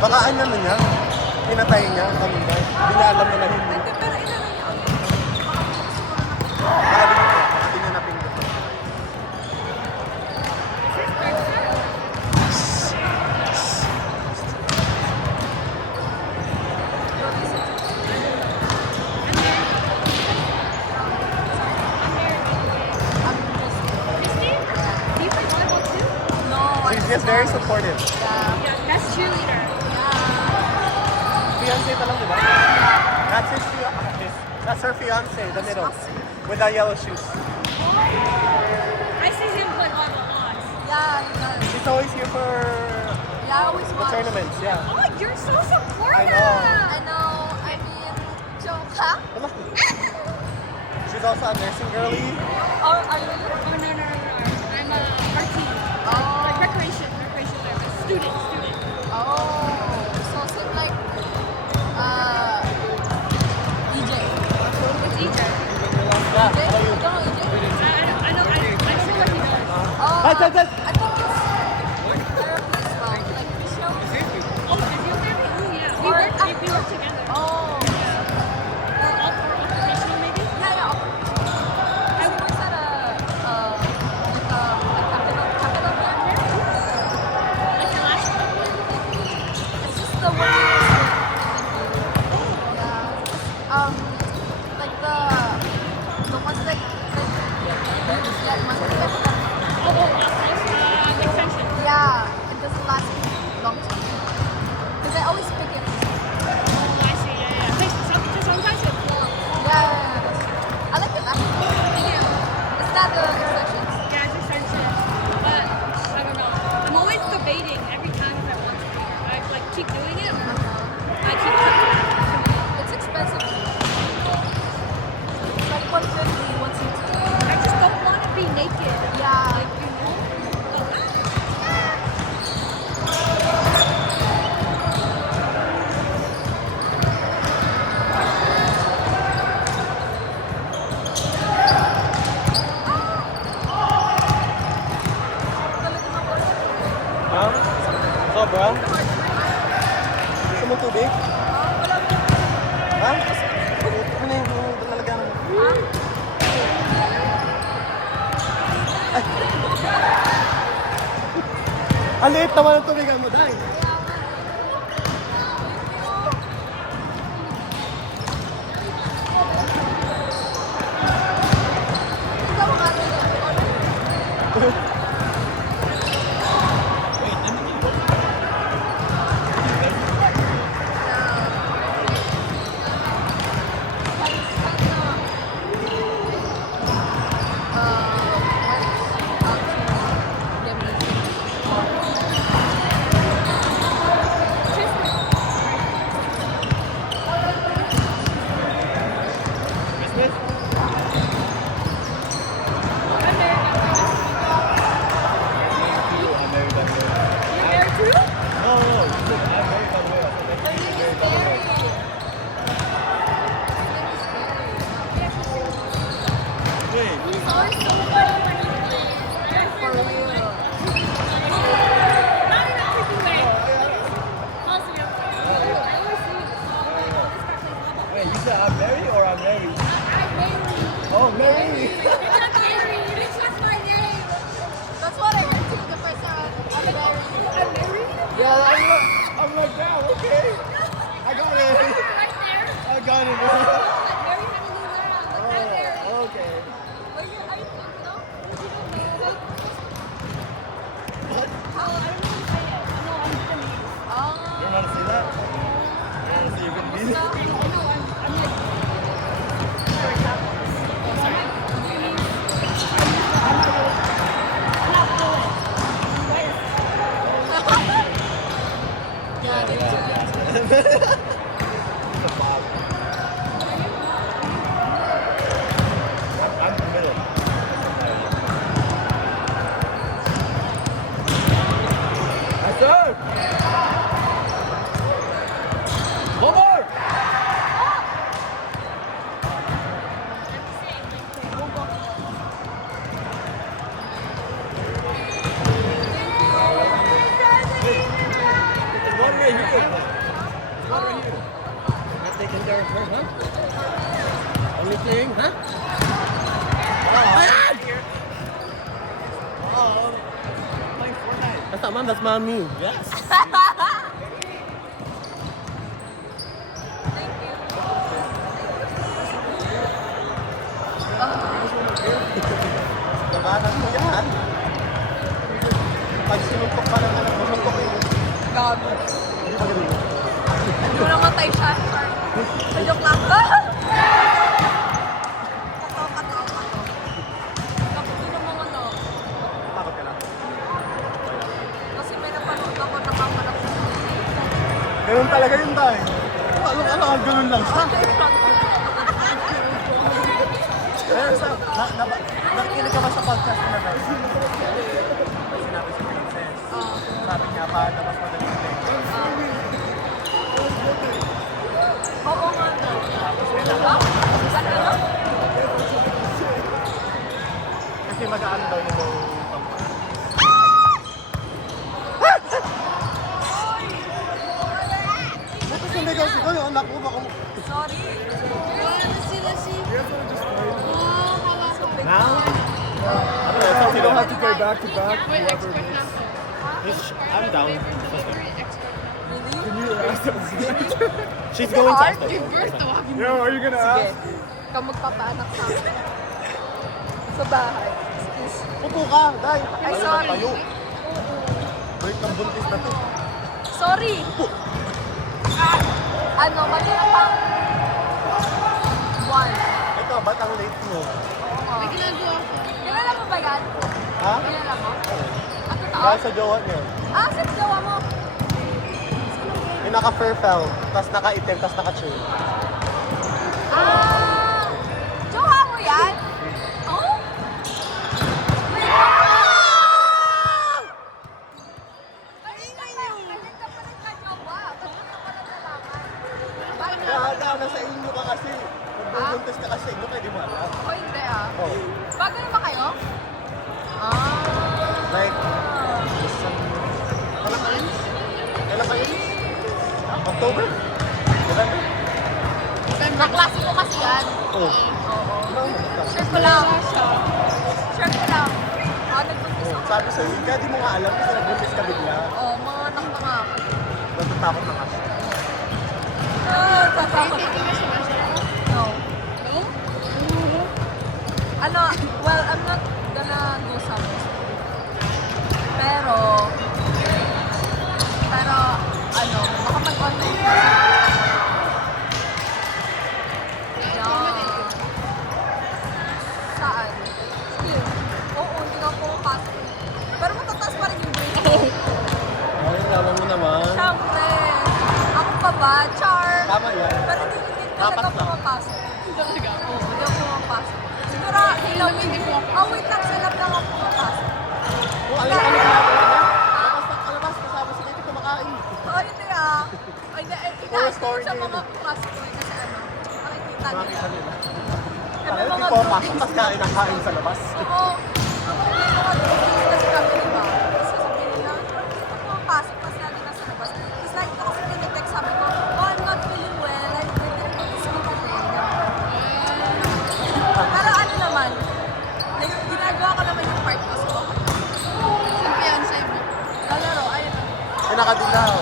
Baka ano niya, pinatay niya, kamumbay. Hindi niya alam na hindi. Hindi, pero ina na niya. Baka di niya napindot. Do you play volleyball too? No, She's just very supportive. yeah. Yeah, best cheerleader. Fiancé pa lang, di ba? That's her fiancé, the middle. With the yellow shoes. I see him play volleyball a lot. Yeah, he does. She's always here for Yeah, I always the watch. tournaments, yeah. Oh, you're so supportive. I know. I know. I mean, joke, huh? She's also a nursing girlie. Or are you? Oh, no. I'm a RT. Oh. Like recreation therapist. Student. Oh, so seem like EJ. It's EJ. Yeah, EJ? how are You you? don't know EJ? I know what he does. Oh, Hi, hi, hi. I think it's therapy as well, like physio. Oh, physiotherapy? Oh, yeah. Or We work together. Oh, Or occupational, maybe? yeah. He works at a capital brand here. Like the last one? It's just the one. Yeah. Like the ones that like monthly capital. Extension. Yeah, it doesn't last long time. Because I always pick it. Oh, I see. Yeah. Hey, sometimes it's long. Yeah. I like it actually. Yeah. It's not the exceptions. Yeah, it's expensive. But I don't know. I'm always debating every time if I want to. I like keep doing it. I keep doing it. It's expensive. It's like 150, 160. I just don't want to be naked. Yeah. Like, you know? Ha? Sobra? Gusto mo tubig? Ha? Ano na yung lalagyan mo? Ay! Ang liit naman ang tubigan mo, Day. For real. Wait, you said I'm married or I'm married? Oh, married! That's what I heard too the first time. I'm married. Yeah, I'm like, damn, okay. I got it. I got it, man. Oh, okay. You don't want to see that? You don't want to see your good music? Yeah. right here. There's one right here. Not taking care of her, huh? Only thing, huh? Oh, here. Oh, playing Fortnite. That's not mom, that's mommy. Yes. Thank you. Labanan mo yan. Pag sinuntok ka ng anak mo, suntok mo yun. Gago. Hindi ba ganun? Hindi mo namatay siya. Joke lang. Kato. Kapag ng mga no. Takot ka na. Kasi may napanood ako na kamalak sa Ganun talaga yun tayo. Ano, ganun lang siya. Pero nakikinig ka ba sa podcast na guys? May sinabi si Princess. Sabi niya pa na mas madaling lecture. Oo nga no. Tapos may Ano? kasi mag-aano daw yung Ba't hindi kasi ko yung anak mo baka mo. Sorry. Now? You don't have to go back to back. Whoever needs. I'm down. Can you ask them? She's going to ask them. Yo, are you gonna Sige. ask? Ikaw magpapaanak sa akin. Sa bahay. Excuse. Upo ka, Day. Ay, sorry. Tayo. Break ng buntis na to. Sorry. Ano, mali na pang one. Ito, ba't ang late mo? May ginagawa ko. Kilala mo ba yan? Ha? Kilala mo? Ang totoo? Dahil sa jowa niya. Ah, sa jowa mo. Yung naka-furfell, tapos naka-itim, tapos naka-chill. Ah! Jowa mo yan? Oh? Wait. Palit ka na jowa. Palit ka pala nalaman. Kaya nasa inyo ka kasi. Magbubuntis ka kasi inyo, pwede mo alam. O hindi ah. Oh. Bago na ba kayo? Ah. Like, kailan kayo? Kailan kayo? October? November? Naklase ko kasi yan. Oh. Oo. Ano? Sure ko lang. Sure ko lang. Ah, nagbuntis ako. Sabi sa'yo, kaya di mo nga alam kasi nagbuntis ka bigla. Oo, mga anak na nga ako. Natatakot na kasi. Ah, tatakot. No. No? Ano, well, I'm not gonna go somewhere. Pero, ano, baka mag-online ka. Yeah. Saan? Sige. Oo, hindi nga pumapasok. Pero matataas pa rin yung grade ko. Ay, alam mo naman. Siyempre. Ako pa ba? Char. Tama yan. Pero hindi talaga Dapat lang. pumapasok. Talaga? Oo, hindi ako pumapasok. Siguro, ilang oh, wait lang, sa lab lang ako pumapasok. Kung alam ka na ginagawa niya, kalabas, kasama sila ito kumakain. Oh, hindi ah. Ay, inaayos ko story sa niya mga yun. klase ko eh, kasi ano, makikita Makakita nila. nila. Eh, may Parang mga tipo, pasok, tapos kain ang kain sa labas. Oo. Ako may mga groupies kasi kami, di ba? Tapos sasabihin nila, bakit ka pumapasok kasi lagi nasa labas? Tapos lagi ko kasi tinitext, sabi ko, oh, I'm not feeling well. I'm Pero ano naman, like, ginagawa ko naman yung part ko, so okay. Sa fiancé mo? Lalaro, ayun. Pinakadilaw.